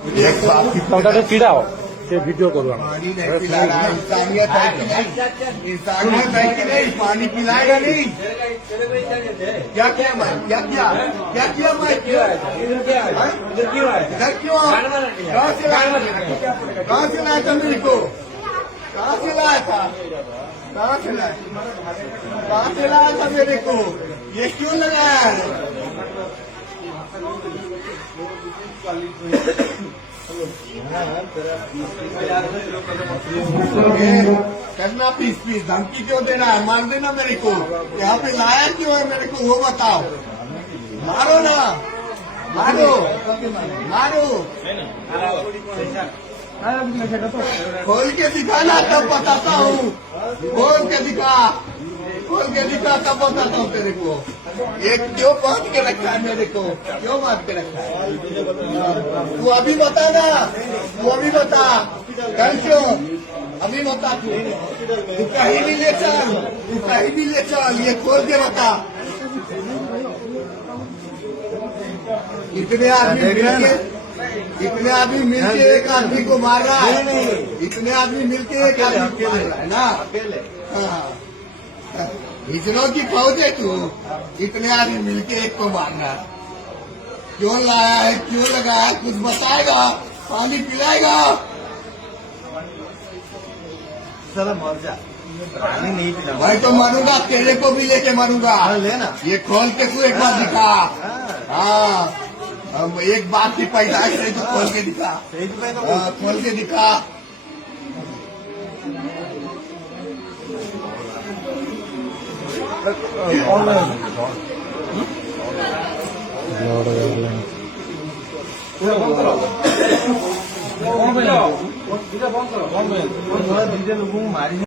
पंखा चिड़ाओ ये वीडियो करो पानी नहीं पिला रहा है, इंसानियत है कि नहीं? इंसानियत है कि नहीं? पानी पिलाएगा नहीं? क्या किया मैं? क्या किया? क्या किया मैं? इधर क्यों? कहाँ से लाया? कहाँ से लाया था मेरे को? कहाँ से लाया था? कहाँ से लाया? कहाँ से लाया था मेरे को? ये क्यों लगाया है? करना पीस पीस धमकी क्यों देना है? मार देना मेरे को। यहाँ पे लाया क्यों है मेरे को वो बताओ। मारो ना, मारो मारो, खोल के दिखाना तब बताता हूँ। खोल के दिखा, खोल के दिखा तब बताता हूँ तेरे को। ये क्यों बांध के रखा है मेरे को? क्यों बांध के रखा है? तू अभी बता ना, तू अभी बता। कल क्यों? अभी बता तू कहीं भी ले चल, तू कहीं भी ले चल। ये खोल के बता। इतने आदमी मिलके एक आदमी को मार रहा है। इतने आदमी मिलके एक आदमी को मार रहा है ना। हाँ, इतनों की फौज है तू। इतने आदमी मिलके एक को मारना क्यों लाया है? क्यों लगाया है? कुछ बताएगा? पानी पिलाएगा? चलो मर जा, पानी नहीं पिला भाई तो मारूंगा, तेरे को भी लेके मारूंगा। लेना ये खोल के तू एक बार दिखा। हाँ, अब एक बात की पैदाइश है तो खोल के दिखा। खोल के दिखा। लोगों को मारी